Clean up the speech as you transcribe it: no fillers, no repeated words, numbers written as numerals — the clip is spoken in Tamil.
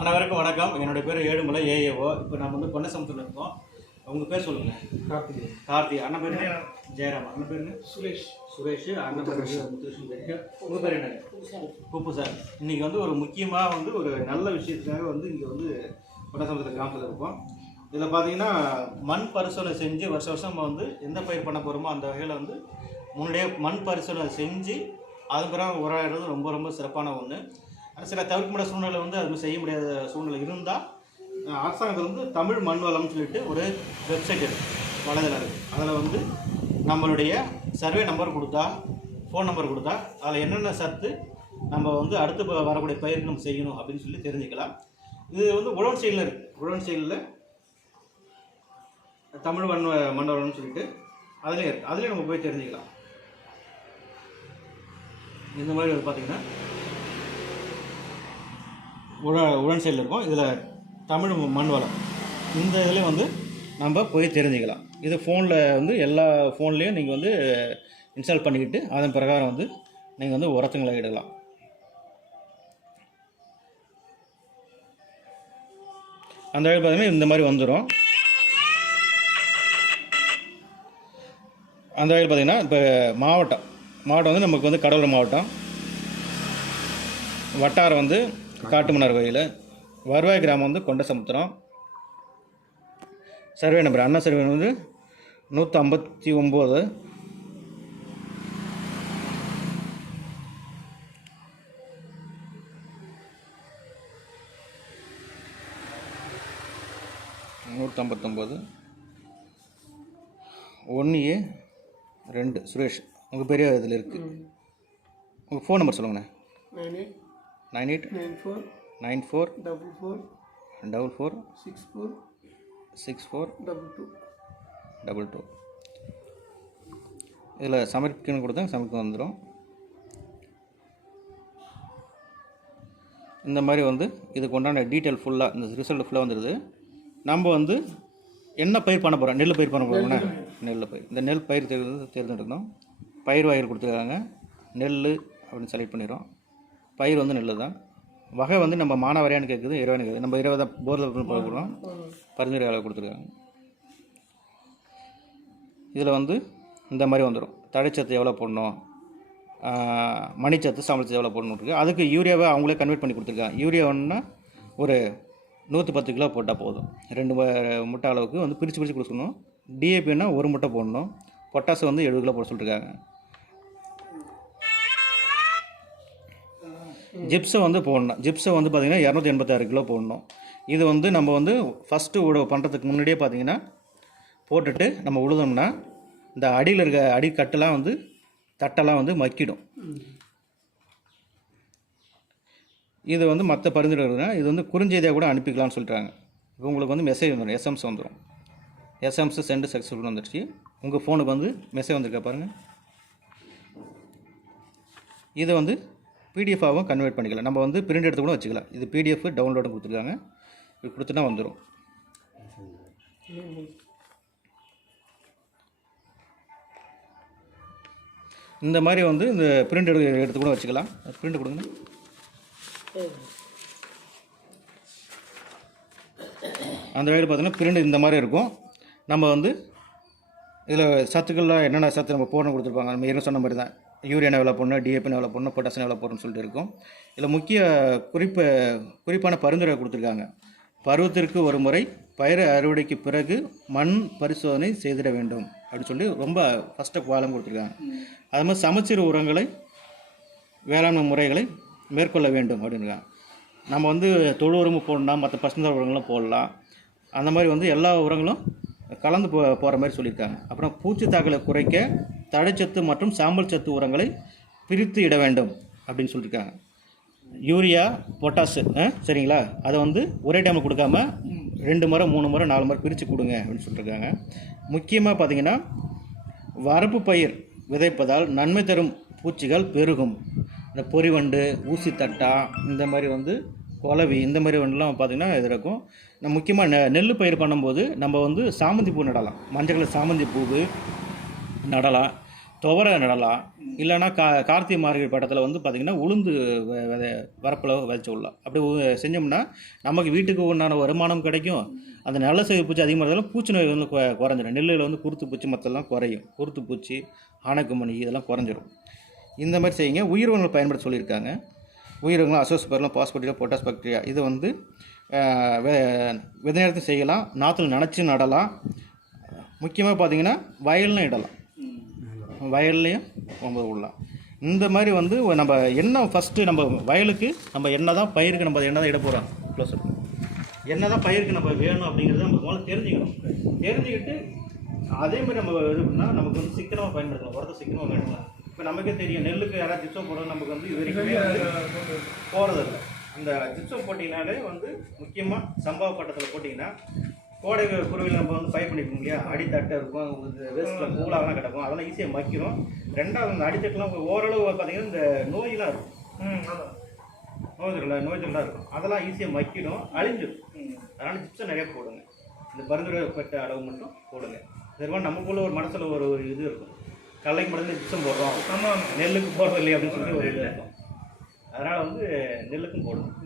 அனைவருக்கும் வணக்கம். என்னுடைய பேர் ஏழுமலை ஏஏஓ. இப்போ நம்ம வந்து பொன்னசமுத்திரத்தில் இருக்கோம். உங்கள் பேர் சொல்லுங்கள். கார்த்தி. அண்ணன் பேர் ஜெயராம். அண்ணன் பேர் சுரேஷ். அண்ணன் பேர் முத்துகிருஷ்ணன். உங்கள் பேர் என்ன? குப்பு சார். இன்றைக்கி வந்து ஒரு முக்கியமாக வந்து ஒரு நல்ல விஷயத்துக்காக வந்து இங்கே வந்து பொன்னசமுத்திரம் கிராமத்தில் இருக்கோம். இதில் பார்த்தீங்கன்னா மண் பரிசோதனை செஞ்சு வருஷம் நம்ம வந்து எந்த பயிர் பண்ண போகிறோமோ அந்த வகையில் வந்து முன்னாடியே மண் பரிசோதனை செஞ்சு அது பிறகு உரையாடுறது ரொம்ப ரொம்ப சிறப்பான ஒன்று. சில தவிர்க்க முடியாத சூழ்நிலை வந்து அது செய்ய முடியாத சூழ்நிலை இருந்தால் அரசாங்கத்தில் வந்து தமிழ் மண் வளம்னு சொல்லிட்டு ஒரு வெப்சைட் இருக்குது, வலைதளம் இருக்குது. அதில் வந்து நம்மளுடைய சர்வே நம்பர் கொடுத்தா, ஃபோன் நம்பர் கொடுத்தா அதில் என்னென்ன சத்து நம்ம வந்து அடுத்து வரக்கூடிய பயிருக்கு நம்ம செய்யணும் அப்படின்னு சொல்லி தெரிஞ்சுக்கலாம். இது வந்து உழவன் செயலில் இருக்குது. உழவன் செயலில் தமிழ் மண் வளம்னு சொல்லிட்டு அதுலேயும் இருக்குது. அதுலேயும் நம்ம போய் தெரிஞ்சுக்கலாம். இந்த மாதிரி வந்து பார்த்திங்கன்னா உடன் செயலில் இருக்கும். இதில் தமிழ் மண் வளம் இந்த இதில் வந்து நம்ம போய் தெரிஞ்சுக்கலாம். இது ஃபோனில் வந்து எல்லா ஃபோன்லேயும் நீங்கள் வந்து இன்ஸ்டால் பண்ணிக்கிட்டு அதன் பிரகாரம் வந்து நீங்கள் வந்து உரத்துங்களை இடலாம். அந்த வகையில் பார்த்திங்கன்னா இந்த மாதிரி வந்துடும். அந்த வகையில் பார்த்திங்கன்னா இப்போ மாவட்டம் வந்து நமக்கு வந்து கடலூர் மாவட்டம், வட்டாரம் வந்து காட்டுமன்னார் கோயில், வருவாய் கிராமம் வந்து கொண்டசமுத்திரம், சர்வே நம்பர் அண்ணா சர்வே வந்து 159. ஒன்று 2 சுரேஷ். உங்கள் பெரிய இதில் இருக்குது. உங்கள் ஃபோன் நம்பர் சொல்லுங்கண்ணே. 9894446422. இதில் சமர்ப்பிக்கணும் கொடுத்தா சமர்ப்பிக்க வந்துடும். இந்த மாதிரி வந்து இதுக்கு உண்டான டீட்டெயில் ஃபுல்லாக இந்த ரிசல்ட் ஃபுல்லாக வந்துடுது. நம்ம வந்து என்ன பயிர் பண்ண போகிறோம், நெல் பயிர் பண்ண போகிறோம்னா நெல் பயிர், இந்த நெல் பயிர் தேர்ந்தெடுக்கணும். பயிர் வகைகள் கொடுத்துருக்காங்க. நெல் அப்படின்னு செலக்ட் பண்ணிடுறோம். பயிர் வந்து நெல் தான். வகை வந்து நம்ம மானாவாரியான்னு கேட்குது, இருவான்னு கேட்குது. நம்ம 20 போரில் போடுறோம். பரிந்துரை அளவு கொடுத்துருக்காங்க. இதில் வந்து இந்த மாதிரி வந்துடும். தழைச்சத்து எவ்வளோ போடணும், மணிச்சத்து, சாம்பல் எவ்வளோ போடணும் இருக்குது. அதுக்கு யூரியாவை அவங்களே கன்வெர்ட் பண்ணி கொடுத்துருக்காங்க. யூரியா ஒன்றுனா ஒரு 110 கிலோ போட்டால் போதும். 2 முட்டை அளவுக்கு வந்து பிரித்து கொடுக்கணும். டிஏபின்னா 1 முட்டை போடணும். பொட்டாசு வந்து 70 கிலோ போட சொல்லியிருக்காங்க. ஜிப்ஸை வந்து போடணும். ஜிப்ஸை வந்து பார்த்திங்கன்னா 286 கிலோ போடணும். இது வந்து நம்ம வந்து ஃபஸ்ட்டு உழவு பண்ணுறதுக்கு முன்னாடியே பார்த்திங்கன்னா போட்டுட்டு நம்ம உழுதோம்னா இந்த அடியில் இருக்க அடிக்கட்டெல்லாம் வந்து தட்டெல்லாம் வந்து மக்கிடும். இது வந்து மற்ற பரிந்துரைனா இது வந்து குறுஞ்செய்தியாக கூட அனுப்பிக்கலாம்னு சொல்லிட்டாங்க. இப்போ உங்களுக்கு வந்து மெசேஜ் வந்துடும், எஸ்எம்எஸ் வந்துடும். எஸ்எம்எஸ் சென்ட் சக்ஸஸ்ஃபுல் வந்துடுச்சு. உங்கள் ஃபோனுக்கு வந்து மெசேஜ் வந்திருக்கா பாருங்கள். இதை வந்து பிடிஎஃபாகவும் கன்வெர்ட் பண்ணிக்கலாம். நம்ம வந்து பிரிண்ட் எடுத்து கூட வச்சுக்கலாம். இது பிடிஎஃப் டவுன்லோடும் கொடுத்துருக்காங்க. இது கொடுத்துனா வந்துடும். இந்த மாதிரி வந்து இந்த பிரிண்ட் எடுத்து கூட வச்சுக்கலாம். பிரிண்ட் கொடுங்க. அந்த வகையில் பார்த்தீங்கன்னா பிரிண்ட் இந்த மாதிரி இருக்கும். நம்ம வந்து இதில் சத்துக்கள்லாம் என்னென்ன சத்து நம்ம போடணும் கொடுத்துருப்பாங்க. நம்ம ஏற்கனவே சொன்ன மாதிரி தான். யூரியா எவ்வளோ போடணும், டிஏபி எவ்வளோ போடணும், பொட்டாசியம் எவ்வளோ போடணும்னு சொல்லிட்டு இருக்கும். இதில் முக்கிய குறிப்பான பரிந்துரை கொடுத்துருக்காங்க. பருவத்திற்கு ஒரு முறை பயிர் அறுவடைக்கு பிறகு மண் பரிசோதனை செய்திட வேண்டும் அப்படின்னு சொல்லி ரொம்ப ஃபஸ்ட்டு பாலம் கொடுத்துருக்காங்க. அது மாதிரி சமச்சீர் உரங்களை, வேளாண்மை முறைகளை மேற்கொள்ள வேண்டும் அப்படின்னுருக்காங்க. நம்ம வந்து தொழு உரமும் போடலாம், மற்ற பசுந்தாள் உரங்களும் போடலாம். அந்த மாதிரி வந்து எல்லா உரங்களும் கலந்து போகிற மாதிரி சொல்லியிருக்காங்க. அப்புறம் பூச்சி தாக்கலை குறைக்க தழைச்சத்து மற்றும் சாம்பல் சத்து உரங்களை பிரித்து இட வேண்டும் அப்படின்னு சொல்லியிருக்காங்க. யூரியா, பொட்டாசு சரிங்களா, அதை வந்து ஒரே டைமில் கொடுக்காம 2 முறை 3 முறை 4 முறை பிரித்து கொடுங்க அப்படின்னு சொல்லியிருக்காங்க. முக்கியமாக பார்த்திங்கன்னா வரப்பு பயிர் விதைப்பதால் நன்மை தரும் பூச்சிகள் பெருகும். இந்த பொறிவண்டு, ஊசி தட்டா, இந்த மாதிரி வந்து குலவி, இந்த மாதிரி வண்டுலாம் பார்த்திங்கன்னா இது இருக்கும். நம்ம முக்கியமாக நெல் பயிர் பண்ணும்போது நம்ம வந்து சாமந்தி பூ நடலாம். மஞ்சள் கலர் சாமந்தி பூவு நடலாம். துவரை நடலாம். இல்லைன்னா கார்த்திகை மார்கழி பட்டத்தில் வந்து பார்த்திங்கன்னா உளுந்து வரப்பில் விதைச்சி விடலாம். அப்படி செஞ்சோம்னா நமக்கு வீட்டுக்கு உண்டான வருமானம் கிடைக்கும். அந்த நல்ல செய்தி பூச்சி அதிகமாக இருந்தாலும் பூச்சி நோய் வந்து குறைஞ்சிடும். நெல்லில் வந்து குருத்து பூச்சி மற்றெல்லாம் குறையும். குருத்து பூச்சி, ஆனைக்குமணி இதெல்லாம் குறைஞ்சிரும். இந்த மாதிரி செய்யுங்க. உயிரினங்கள் பயன்படுத்த சொல்லியிருக்காங்க. உயிரினங்கள் அசோஸ்பெர்லம், பாஸ்போர்டியா, பொட்டாஸ் பாக்டீரியா இது வந்து விதை நேரத்தை செய்யலாம். நாற்றுல நினச்சி நடலாம். முக்கியமாக பார்த்திங்கன்னா வயல்னு இடலாம். வயல்லையும் கொண்டு விடலாம். இந்த மாதிரி வந்து நம்ம என்ன ஃபஸ்ட்டு நம்ம வயலுக்கு நம்ம என்ன தான் பயிருக்கு நம்ம என்ன தான் இட போகிறோம் க்ளோஸ் என்ன தான் பயிருக்கு நம்ம வேணும் அப்படிங்கிறத நம்ம முதல்ல தெரிஞ்சுக்கணும். தெரிஞ்சுக்கிட்டு அதே மாதிரி நம்ம இது பண்ணால் நமக்கு வந்து சிக்கனமாக பயன்படுத்தலாம். உரத்தை சிக்கனமாக பயன்படுத்தலாம். இப்போ நமக்கே தெரியும் நெல்லுக்கு யாராவது ஜிப்சம் போடணும் நமக்கு வந்து இது வரைக்குமே வந்து போகிறதில்ல. அந்த ஜிப்சம் போட்டிங்கனாலே வந்து முக்கியமாக சம்பவ பட்டத்தில் போட்டிங்கன்னா கோடை குருவியில் நம்ம வந்து பயிர் பண்ணிக்கணும் இல்லையா. அடித்தட்டை இருக்கும், வேஸ்ட்டில் கூலாகலாம் கிடக்கும், அதெல்லாம் ஈஸியாக மக்கிரும். ரெண்டாவது அந்த அடித்தட்டெலாம் ஓரளவு பார்த்திங்கன்னா இந்த நோயெலாம் இருக்கும், நோய்கள்லாம் இருக்கும், அதெல்லாம் ஈஸியாக மக்கிடும், அழிஞ்சிடும். அதனால் ஜிப்ஸை நிறைய போடுங்க. இந்த பரிந்துரைப்பட்ட அளவு மட்டும் போடுங்க. இதெல்லாம் நமக்குள்ள ஒரு மனசில் ஒரு இது இருக்கும், கடலைக்கு மட்டும் ஜிப்ஸம் போடுறோம், நெல்லுக்கு போடுறது இல்லையா அப்படின்னு சொல்லி ஒரு இது இருக்கும். அதனால் வந்து நெல்லுக்கும் போடணும்.